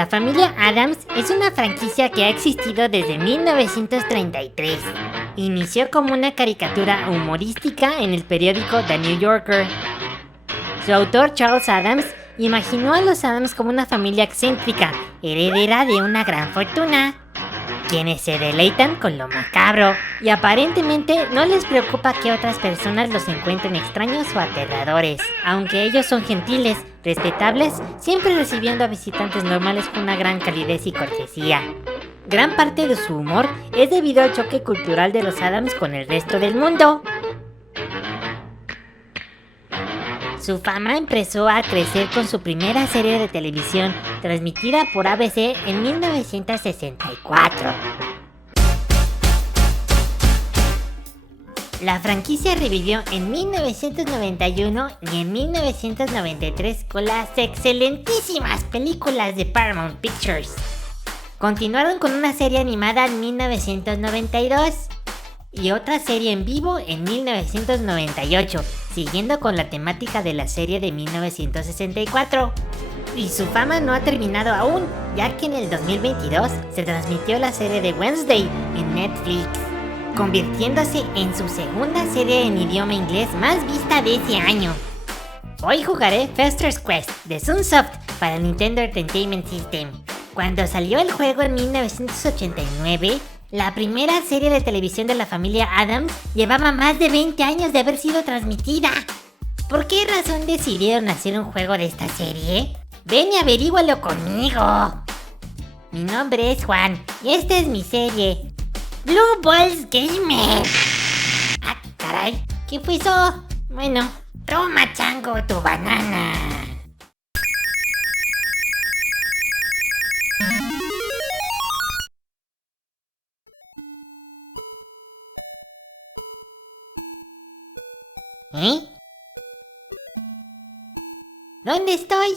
La familia Addams es una franquicia que ha existido desde 1933. Inició como una caricatura humorística en el periódico The New Yorker. Su autor, Charles Addams, imaginó a los Addams como una familia excéntrica, heredera de una gran fortuna, quienes se deleitan con lo macabro y aparentemente no les preocupa que otras personas los encuentren extraños o aterradores, aunque ellos son gentiles, respetables, siempre recibiendo a visitantes normales con una gran calidez y cortesía. Gran parte de su humor es debido al choque cultural de los Addams con el resto del mundo. Su fama empezó a crecer con su primera serie de televisión, transmitida por ABC en 1964. La franquicia revivió en 1991 y en 1993 con las excelentísimas películas de Paramount Pictures. Continuaron con una serie animada en 1992 y otra serie en vivo en 1998, siguiendo con la temática de la serie de 1964. Y su fama no ha terminado aún, ya que en el 2022 se transmitió la serie de Wednesday en Netflix, convirtiéndose en su segunda serie en idioma inglés más vista de ese año. Hoy jugaré Fester's Quest de Sunsoft para Nintendo Entertainment System. Cuando salió el juego en 1989, la primera serie de televisión de la familia Addams llevaba más de 20 años de haber sido transmitida. ¿Por qué razón decidieron hacer un juego de esta serie? Ven y averígualo conmigo. Mi nombre es Juan y esta es mi serie, Blue Balls Gamer. Ah, caray, ¿qué fue eso? Bueno, toma chango tu banana. ¿Eh? ¿Dónde estoy?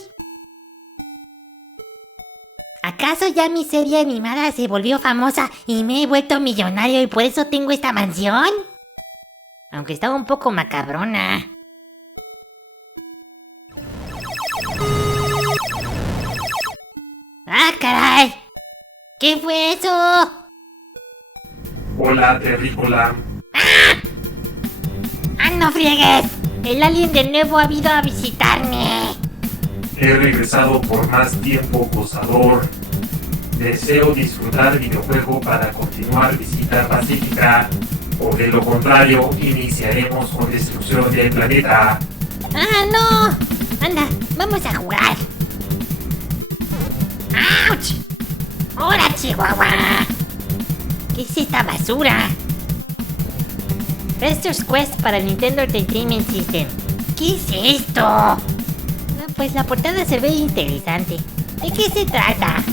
¿Acaso ya mi serie animada se volvió famosa y me he vuelto millonario y por eso tengo esta mansión? Aunque estaba un poco macabrona. ¡Ah, caray! ¿Qué fue eso? Hola, terrícola. ¡Ah, no friegues! El alien de nuevo ha ido a visitarme. He regresado por más tiempo, gozador. Deseo disfrutar videojuego para continuar visita pacífica, o de lo contrario, iniciaremos con destrucción del planeta. ¡Ah, no! Anda, vamos a jugar. ¡Auch! ¡Hora, Chihuahua! ¿Qué es esta basura? Fester's Quest para Nintendo Entertainment System. ¿Qué es esto? Pues la portada se ve interesante. ¿De qué se trata?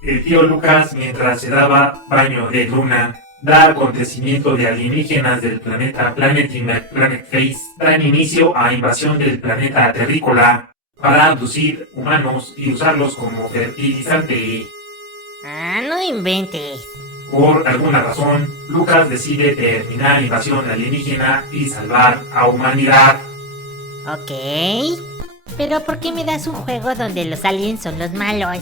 El tío Lucas, mientras se daba baño de luna, da acontecimiento de alienígenas del planeta Planet y Planet Face, dan inicio a invasión del planeta terrícola para abducir humanos y usarlos como fertilizante. Ah, no inventes. Por alguna razón, Lucas decide terminar invasión alienígena y salvar a humanidad. Ok. Pero ¿por qué me das un juego donde los aliens son los malos?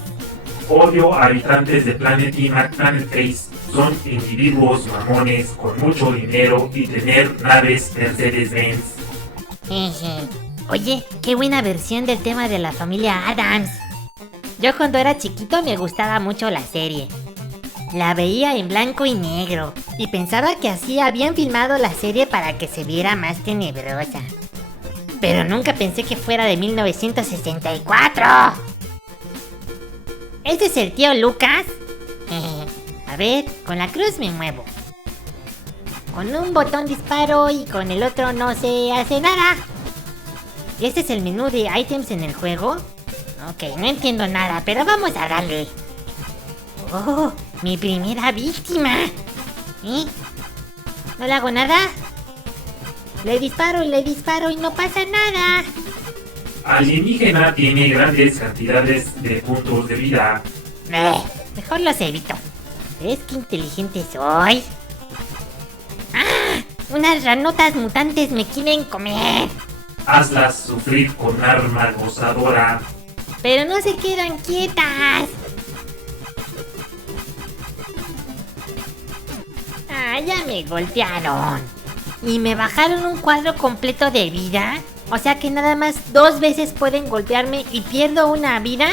Odio a habitantes de Planet y Planet Face. Son individuos mamones con mucho dinero y tener naves Mercedes-Benz. Oye, qué buena versión del tema de la familia Addams. Yo cuando era chiquito me gustaba mucho la serie. La veía en blanco y negro y pensaba que así habían filmado la serie para que se viera más tenebrosa. Pero nunca pensé que fuera de 1964. ¿Este es el tío Lucas? A ver, con la cruz me muevo. Con un botón disparo y con el otro no se hace nada. ¿Y este es el menú de items en el juego? Ok, no entiendo nada, pero vamos a darle. ¡Oh! ¡Mi primera víctima! ¿Eh? ¿No le hago nada? Le disparo y no pasa nada. Alienígena tiene grandes cantidades de puntos de vida. Mejor los evito. ¿Ves qué inteligente soy? ¡Ah! Unas ranotas mutantes me quieren comer. Hazlas sufrir con arma gozadora. Pero no se quedan quietas. Ah, ya me golpearon. ¿Y me bajaron un cuadro completo de vida? O sea que nada más 2 veces pueden golpearme y pierdo una vida.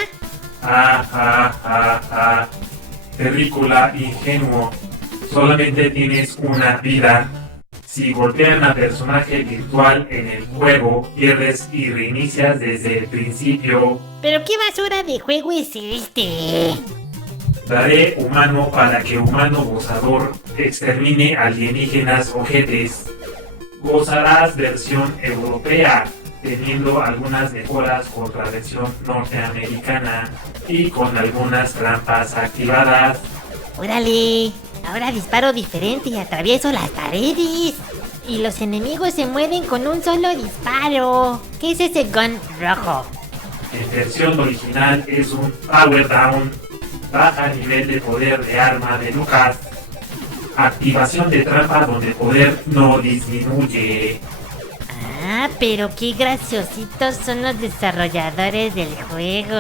Terrícola ingenuo. Solamente tienes una vida. Si golpean a personaje virtual en el juego, pierdes y reinicias desde el principio. ¿Pero qué basura de juego es este? Daré humano para que humano gozador extermine alienígenas ojetes. Gozarás versión europea, teniendo algunas mejoras contra la versión norteamericana y con algunas trampas activadas. ¡Órale! Ahora disparo diferente y atravieso las paredes. Y los enemigos se mueven con un solo disparo. ¿Qué es ese gun rojo? En versión original es un Power Down. Baja nivel de poder de arma de Lucas. Activación de trampa donde poder no disminuye. Ah, pero qué graciositos son los desarrolladores del juego.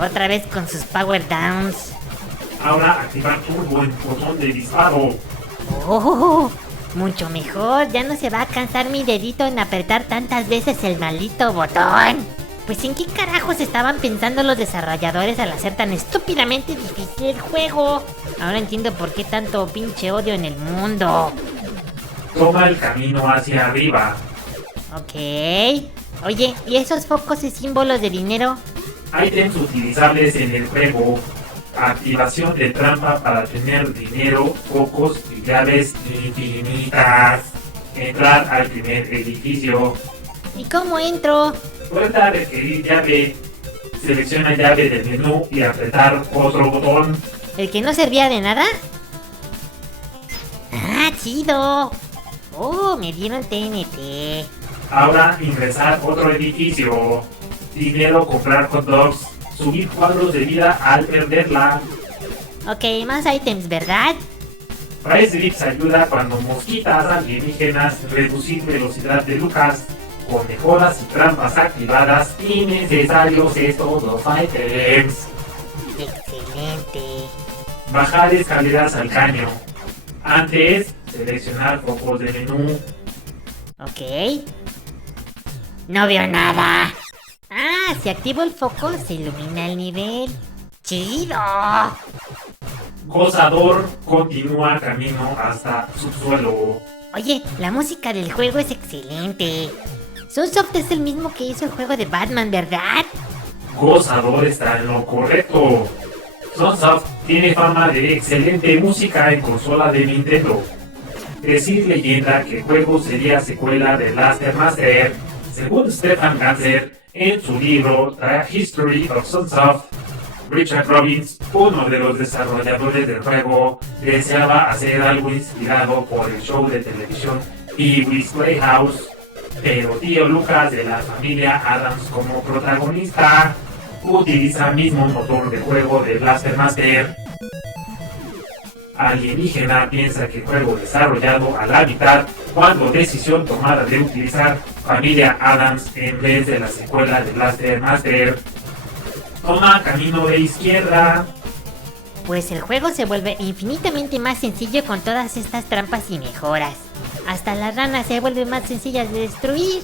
Otra vez con sus Power Downs. Ahora activar turbo en botón de disparo. ¡Oh! Mucho mejor, ya no se va a cansar mi dedito en apretar tantas veces el maldito botón. Pues en qué carajos estaban pensando los desarrolladores al hacer tan estúpidamente difícil el juego. Ahora entiendo por qué tanto pinche odio en el mundo. Toma el camino hacia arriba. Ok. Oye, ¿y esos focos y símbolos de dinero? Ítems utilizables en el juego. Activación de trampa para tener dinero, focos y llaves infinitas. Entrar al primer edificio. ¿Y cómo entro? Puerta requerir llave. Selecciona llave del menú y apretar otro botón. ¿El que no servía de nada? ¡Ah, chido! ¡Oh, me dieron TNT! Ahora ingresar otro edificio. Dinero, comprar hot dogs. Subir cuadros de vida al perderla. Ok, más ítems, ¿verdad? Price Drips ayuda cuando mosquitas alienígenas. Reducir velocidad de Lucas. Con mejoras y trampas activadas y necesarios estos dos ítems. Excelente. Bajar escaleras al caño. Antes, seleccionar focos de menú. Ok. No veo nada. Ah, si activo el foco se ilumina el nivel. ¡Chido! Gozador continúa camino hasta subsuelo. Oye, la música del juego es excelente. Sunsoft es el mismo que hizo el juego de Batman, ¿verdad? Gozador está en lo correcto. Sunsoft tiene fama de excelente música en consola de Nintendo. Decir leyenda que el juego sería secuela de Blaster Master. Según Stefan Ganser, en su libro The History of Sunsoft, Richard Robbins, uno de los desarrolladores del juego, deseaba hacer algo inspirado por el show de televisión Pee-wee's Playhouse, pero tío Lucas de la familia Adams como protagonista utiliza el mismo motor de juego de Blaster Master. Alienígena piensa que el juego desarrollado a la mitad cuando decisión tomada de utilizar Familia Adams en vez de la secuela de Blaster Master. Toma camino de izquierda. Pues el juego se vuelve infinitamente más sencillo con todas estas trampas y mejoras. Hasta las ranas se vuelven más sencillas de destruir.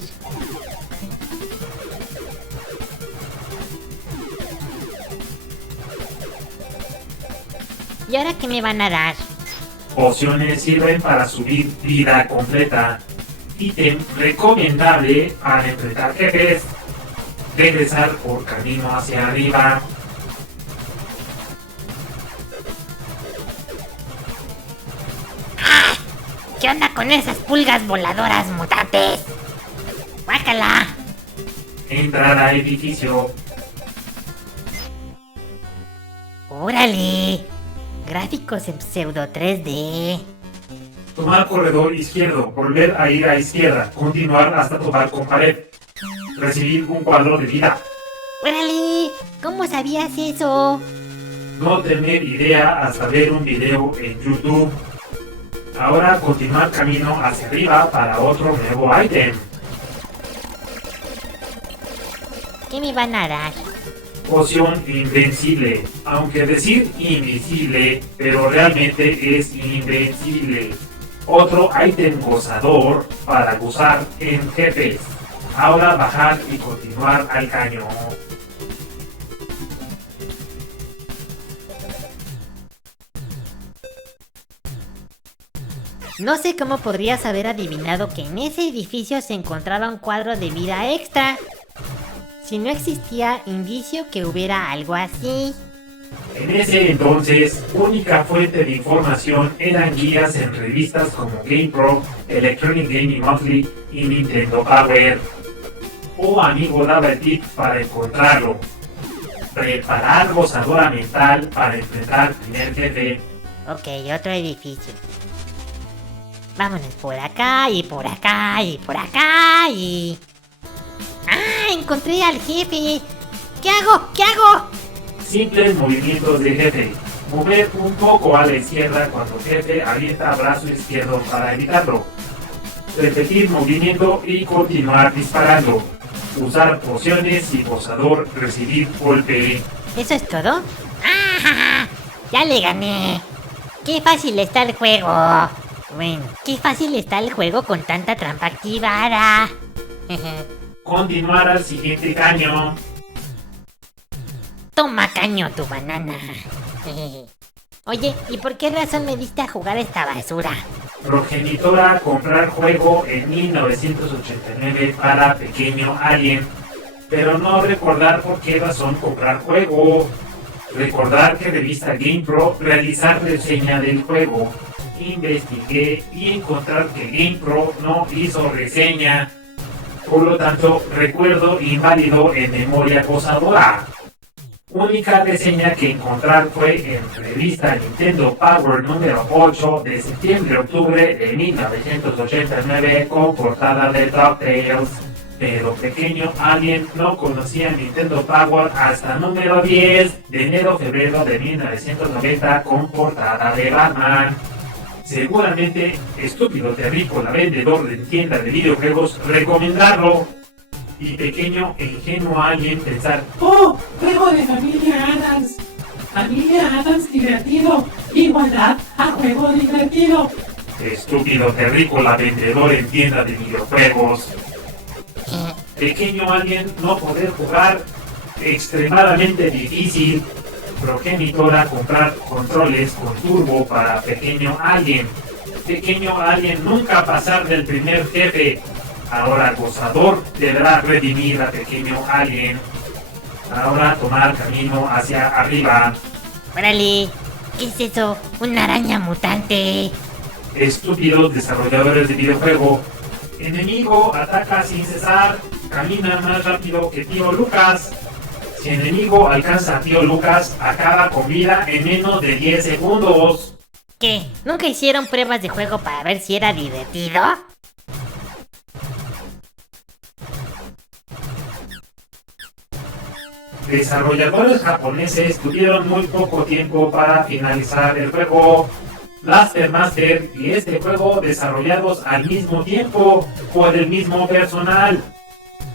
¿Y ahora qué me van a dar? Pociones sirven para subir vida completa. Ítem recomendable para enfrentar jefes. Regresar por camino hacia arriba. ¿Qué onda con esas pulgas voladoras mutantes? ¡Guácala! Entrar a edificio. ¡Órale! Gráficos en pseudo 3D. Tomar corredor izquierdo. Volver a ir a izquierda. Continuar hasta topar con pared. Recibir un cuadro de vida. ¡Órale! ¿Cómo sabías eso? No tener idea hasta ver un video en YouTube. Ahora continuar camino hacia arriba para otro nuevo ítem. ¿Qué me van a dar? Poción invencible, aunque decir invisible, pero realmente es invencible. Otro ítem gozador para gozar en jefes. Ahora bajar y continuar al caño. No sé cómo podrías haber adivinado que en ese edificio se encontraba un cuadro de vida extra, si no existía indicio que hubiera algo así. En ese entonces, única fuente de información eran guías en revistas como GamePro, Electronic Gaming Monthly y Nintendo Power. Un amigo daba el tip para encontrarlo. Preparar gozadora mental para enfrentar primer jefe. Ok, otro edificio. Vámonos por acá y por acá y por acá y... ¡Ah! Encontré al jefe. ¿Qué hago? ¿Qué hago? Simples movimientos de jefe. Mover un poco a la izquierda cuando jefe avienta brazo izquierdo para evitarlo. Repetir movimiento y continuar disparando. Usar pociones y gozador recibir golpe. ¿Eso es todo? ¡Ah! ¡Ya le gané! ¡Qué fácil está el juego! Bueno, qué fácil está el juego con tanta trampa activada. Continuar al siguiente caño. Toma caño tu banana. Oye, ¿y por qué razón me diste a jugar esta basura? Progenitora comprar juego en 1989 para pequeño alien. Pero no recordar por qué razón comprar juego. Recordar que revista GamePro realizar reseña del juego. Investigué y encontrar que GamePro no hizo reseña. Por lo tanto, recuerdo inválido en memoria gozadora. Única reseña que encontrar fue en revista Nintendo Power número 8 de septiembre-octubre de 1989 con portada de DuckTales. Pero pequeño alien no conocía Nintendo Power hasta número 10 de enero-febrero de 1990 con portada de Batman. Seguramente estúpido terrícola vendedor de tienda de videojuegos recomendarlo. Y pequeño e ingenuo alien pensar: ¡oh! ¡Juego de Familia Adams! ¡Familia Adams divertido! ¡Igualdad a juego divertido! Estúpido terrícola vendedor en tienda de videojuegos. Pequeño alien no poder jugar, extremadamente difícil. Progenitora comprar controles con turbo para pequeño alien. Pequeño alien nunca pasar del primer jefe. Ahora gozador deberá redimir a pequeño alien. Ahora tomar camino hacia arriba. ¡Órale! ¿Qué es eso? ¡Una araña mutante! Estúpidos desarrolladores de videojuego. Enemigo ataca sin cesar. Camina más rápido que tío Lucas. Si enemigo alcanza a tío Lucas, acaba con vida en menos de 10 segundos. ¿Qué? ¿Nunca hicieron pruebas de juego para ver si era divertido? Desarrolladores japoneses tuvieron muy poco tiempo para finalizar el juego. Blaster Master y este juego desarrollados al mismo tiempo por el mismo personal.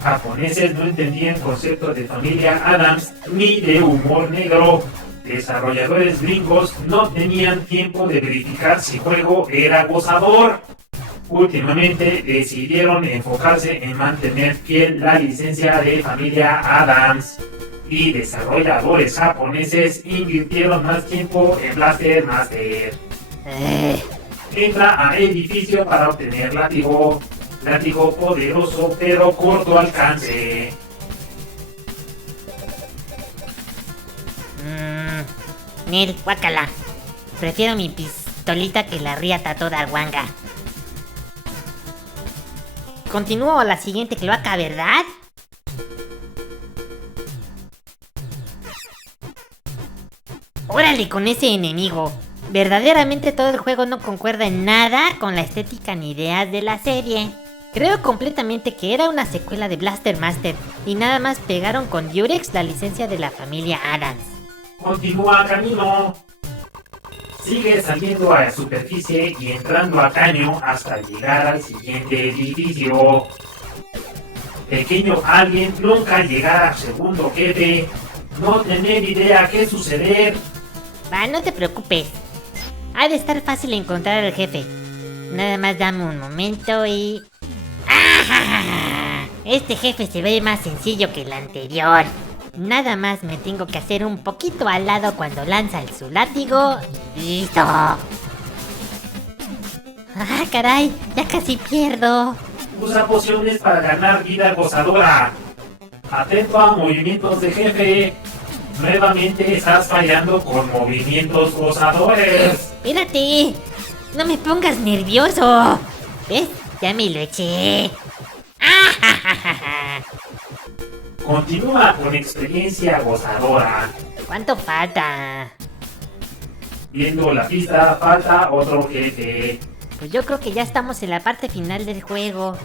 Japoneses no entendían conceptos de familia Adams ni de humor negro. Desarrolladores gringos no tenían tiempo de verificar si el juego era gozador. Últimamente decidieron enfocarse en mantener fiel la licencia de familia Adams. Y desarrolladores japoneses invirtieron más tiempo en Blaster Master. Entra a edificio para obtener látigo. Látigo poderoso pero corto alcance. Nel, guácala. Prefiero mi pistolita que la riata toda guanga. Continúo a la siguiente cloaca, ¿verdad? ¡Órale con ese enemigo! Verdaderamente todo el juego no concuerda en nada con la estética ni ideas de la serie. Creo completamente que era una secuela de Blaster Master y nada más pegaron con Durex la licencia de la familia Adams. Continúa camino. Sigue saliendo a la superficie y entrando a caño hasta llegar al siguiente edificio. pequeño alien nunca llegar al segundo jefe, no tener idea qué suceder. Va, no te preocupes. Ha de estar fácil encontrar al jefe. Nada más dame un momento y... ¡Ah! Este jefe se ve más sencillo que el anterior. Nada más me tengo que hacer un poquito al lado cuando lanza su látigo y listo. ¡Ah, caray! Ya casi pierdo. Usa pociones para ganar vida gozadora. Atento a movimientos de jefe. Nuevamente estás fallando con movimientos gozadores. Espérate, no me pongas nervioso. ¿Ves? Ya me lo eché. Continúa con experiencia gozadora. ¿Cuánto falta? Viendo la pista, falta otro jefe. Pues yo creo que ya estamos en la parte final del juego.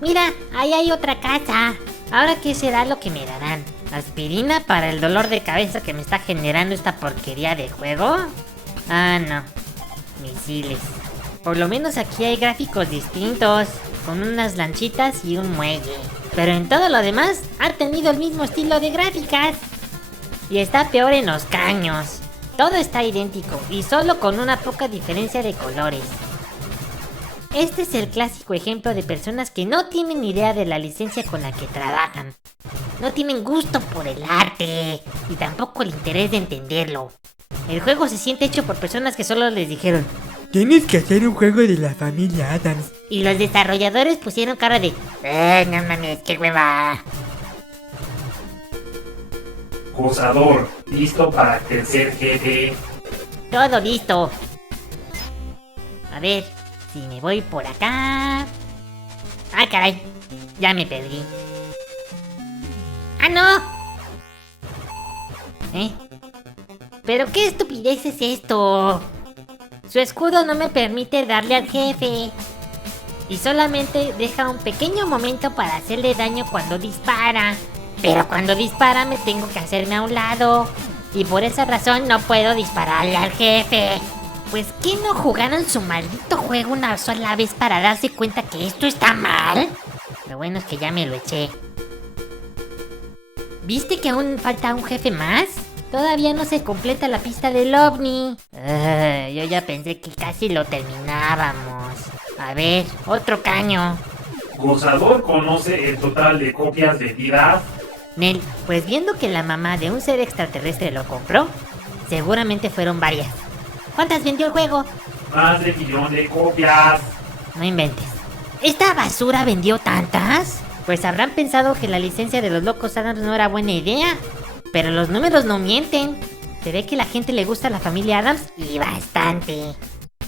Mira, ahí hay otra casa. ¿Ahora qué será lo que me darán? ¿Aspirina para el dolor de cabeza que me está generando esta porquería de juego? Ah, no. Misiles. Por lo menos aquí hay gráficos distintos, con unas lanchitas y un muelle. Pero en todo lo demás, ha tenido el mismo estilo de gráficas. Y está peor en los caños. Todo está idéntico y solo con una poca diferencia de colores. Este es el clásico ejemplo de personas que no tienen idea de la licencia con la que trabajan. No tienen gusto por el arte y tampoco el interés de entenderlo. El juego se siente hecho por personas que solo les dijeron: tienes que hacer un juego de la familia Addams. Y los desarrolladores pusieron cara de: no mames, qué hueva. Gozador, listo para el tercer jefe. Todo listo. A ver, si me voy por acá... ¡Ah, caray! Ya me perdí. ¡Ah, no! ¿Pero qué estupidez es esto? Su escudo no me permite darle al jefe. Y solamente deja un pequeño momento para hacerle daño cuando dispara. Pero cuando dispara me tengo que hacerme a un lado. Y por esa razón no puedo dispararle al jefe. Pues ¿qué no jugaron su maldito juego una sola vez para darse cuenta que esto está mal? Lo bueno es que ya me lo eché. ¿Viste que aún falta un jefe más? Todavía no se completa la pista del ovni. Yo ya pensé que casi lo terminábamos. A ver, otro caño. Gozador conoce el total de copias vendidas. Nel, pues viendo que la mamá de un ser extraterrestre lo compró, seguramente fueron varias. ¿Cuántas vendió el juego? Más de 1,000,000 de copias. No inventes. ¿Esta basura vendió tantas? Pues habrán pensado que la licencia de los Locos Adams no era buena idea. Pero los números no mienten. Se ve que a la gente le gusta la familia Adams y bastante.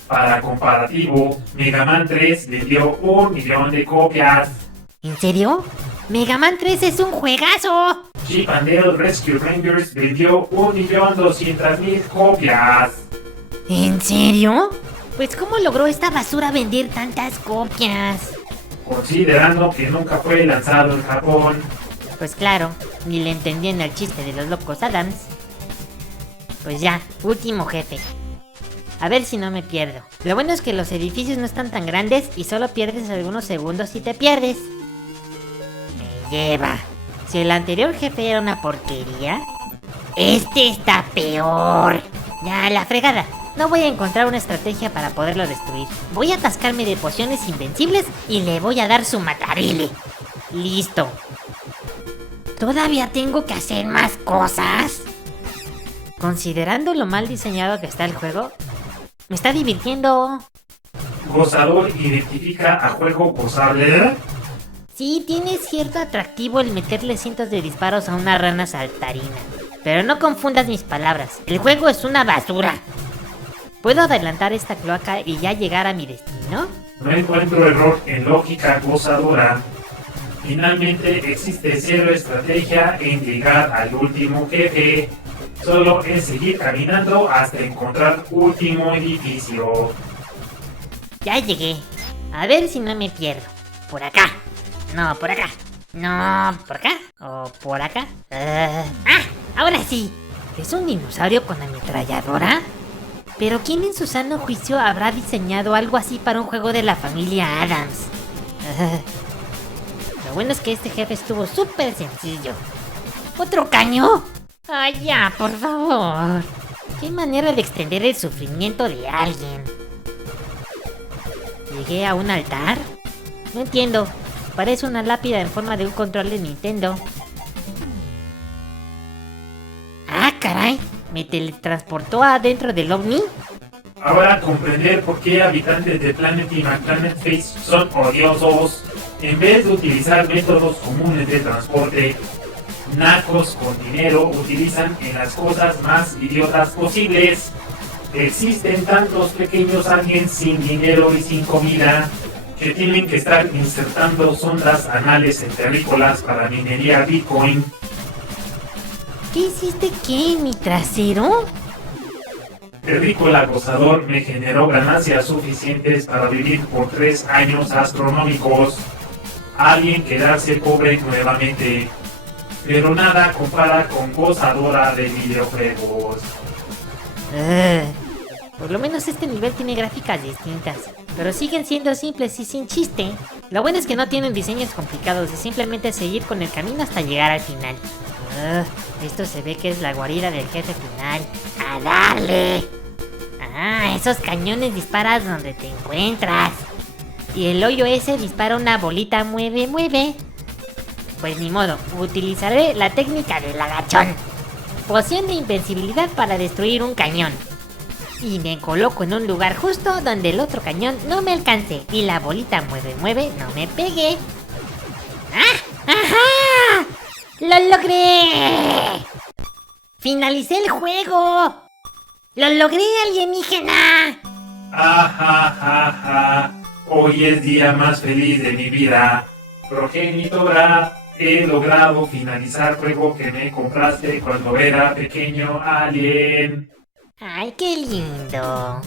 Para comparativo, Mega Man 3 vendió 1,000,000 de copias. ¿En serio? ¡Mega Man 3 es un juegazo! Chip and Dale Rescue Rangers vendió 1,200,000 copias. ¿En serio? Pues ¿cómo logró esta basura vender tantas copias? Considerando que nunca fue lanzado en Japón. Pues claro, ni le entendían el chiste de los Locos Adams. Pues ya, último jefe. A ver si no me pierdo. Lo bueno es que los edificios no están tan grandes y solo pierdes algunos segundos si te pierdes. Me lleva. Si el anterior jefe era una porquería, este está peor. Ya, la fregada. No voy a encontrar una estrategia para poderlo destruir. Voy a atascarme de pociones invencibles y le voy a dar su matarile. Listo. ¿Todavía tengo que hacer más cosas? Considerando lo mal diseñado que está el juego, me está divirtiendo. Gozador identifica a juego gozable. Sí, tiene cierto atractivo el meterle cientos de disparos a una rana saltarina. Pero no confundas mis palabras, el juego es una basura. ¿Puedo adelantar esta cloaca y ya llegar a mi destino? No encuentro error en lógica gozadora. Finalmente existe cero estrategia en llegar al último jefe. Solo es seguir caminando hasta encontrar último edificio. Ya llegué. A ver si no me pierdo. Por acá. No, por acá. No, por acá. O por acá. Ahora sí. ¿Es un dinosaurio con ametralladora? ¿Pero quién en su sano juicio habrá diseñado algo así para un juego de la familia Adams? Lo bueno es que este jefe estuvo súper sencillo. ¿Otro caño? ¡Ay, ya, por favor! ¡Qué manera de extender el sufrimiento de alguien! ¿Llegué a un altar? No entiendo. Parece una lápida en forma de un control de Nintendo. ¡Ah, caray! ¿Me teletransportó adentro del ovni? Ahora comprender por qué habitantes de Planet y Planet Face son odiosos. En vez de utilizar métodos comunes de transporte, nacos con dinero utilizan en las cosas más idiotas posibles. Existen tantos pequeños aliens sin dinero y sin comida que tienen que estar insertando sondas anales en terrícolas para minería Bitcoin. ¿Qué hiciste qué en mi trasero? Terrícola gozador me generó ganancias suficientes para vivir por 3 años astronómicos. Alguien quedarse pobre nuevamente. Pero nada compara con gozadora de videojuegos. Por lo menos este nivel tiene gráficas distintas, pero siguen siendo simples y sin chiste. Lo bueno es que no tienen diseños complicados, es simplemente seguir con el camino hasta llegar al final. Esto se ve que es la guarida del jefe final. ¡A darle! Ah, esos cañones disparas donde te encuentras. Y el hoyo ese dispara una bolita mueve. Pues ni modo, utilizaré la técnica del agachón. Poción de invencibilidad para destruir un cañón. Y me coloco en un lugar justo donde el otro cañón no me alcance y la bolita mueve no me pegue. ¡Ah! ¡Ajá! ¡Lo logré! ¡Finalicé el juego! ¡Lo logré, alienígena! ¡Ajajaja! Hoy es el día más feliz de mi vida. Progenitora, he logrado finalizar juego que me compraste cuando era pequeño alien. ¡Ay, qué lindo!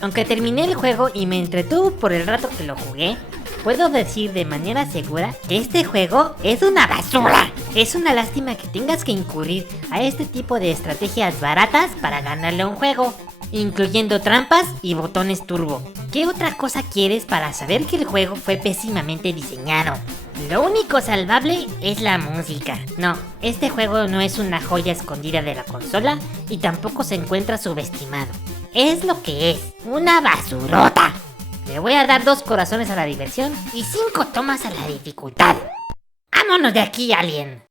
Aunque terminé el juego y me entretuvo por el rato que lo jugué, puedo decir de manera segura que este juego es una basura. Es una lástima que tengas que incurrir a este tipo de estrategias baratas para ganarle a un juego, incluyendo trampas y botones turbo. ¿Qué otra cosa quieres para saber que el juego fue pésimamente diseñado? Lo único salvable es la música. No, este juego no es una joya escondida de la consola y tampoco se encuentra subestimado. Es lo que es, una basurota. Le voy a dar 2 corazones a la diversión y 5 tomas a la dificultad. ¡Vámonos de aquí, alien!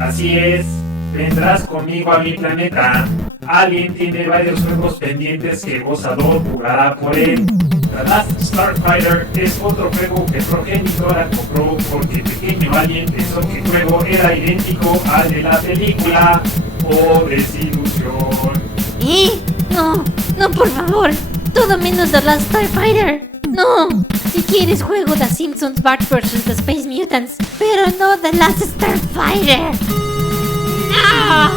Así es, vendrás conmigo a mi planeta. Alien tiene varios juegos pendientes que Gozador jugará por él. The Last Starfighter es otro juego que Progenitora compró porque pequeño Alien pensó que el juego era idéntico al de la película. ¡Oh, desilusión! No, por favor, todo menos The Last Starfighter. No, si quieres juego The Simpsons Bart vs. The Space Mutants, pero no The Last Starfighter. ¡No!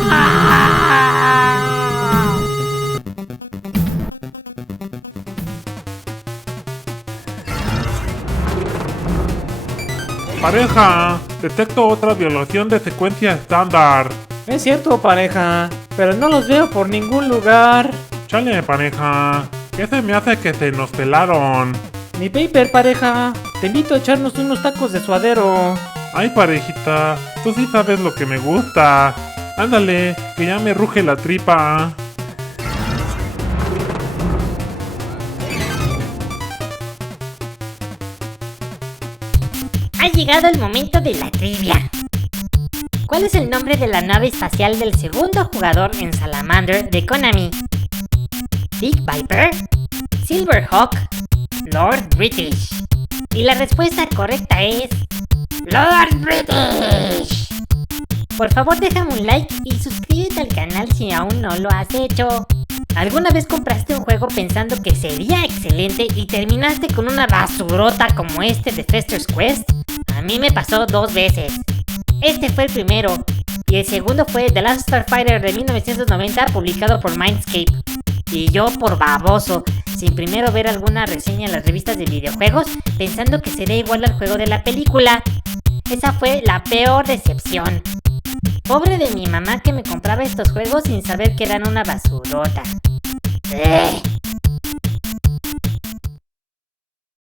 Pareja, detecto otra violación de secuencia estándar. Es cierto, pareja, pero no los veo por ningún lugar. Chale, pareja, ¿qué se me hace que se nos pelaron? Mi paper, pareja, te invito a echarnos unos tacos de suadero. Ay, parejita, tú sí sabes lo que me gusta. Ándale, que ya me ruge la tripa. Ha llegado el momento de la trivia. ¿Cuál es el nombre de la nave espacial del segundo jugador en Salamander de Konami? ¿Big Viper? ¿Silverhawk? Lord British. Y la respuesta correcta es... ¡Lord British! Por favor déjame un like y suscríbete al canal si aún no lo has hecho. ¿Alguna vez compraste un juego pensando que sería excelente y terminaste con una basurota como este de Fester's Quest? A mí me pasó 2 veces. Este fue el primero, y el segundo fue The Last Starfighter de 1990 publicado por Mindscape. Y yo por baboso, sin primero ver alguna reseña en las revistas de videojuegos, pensando que sería igual al juego de la película. Esa fue la peor decepción. Pobre de mi mamá que me compraba estos juegos sin saber que eran una basurota.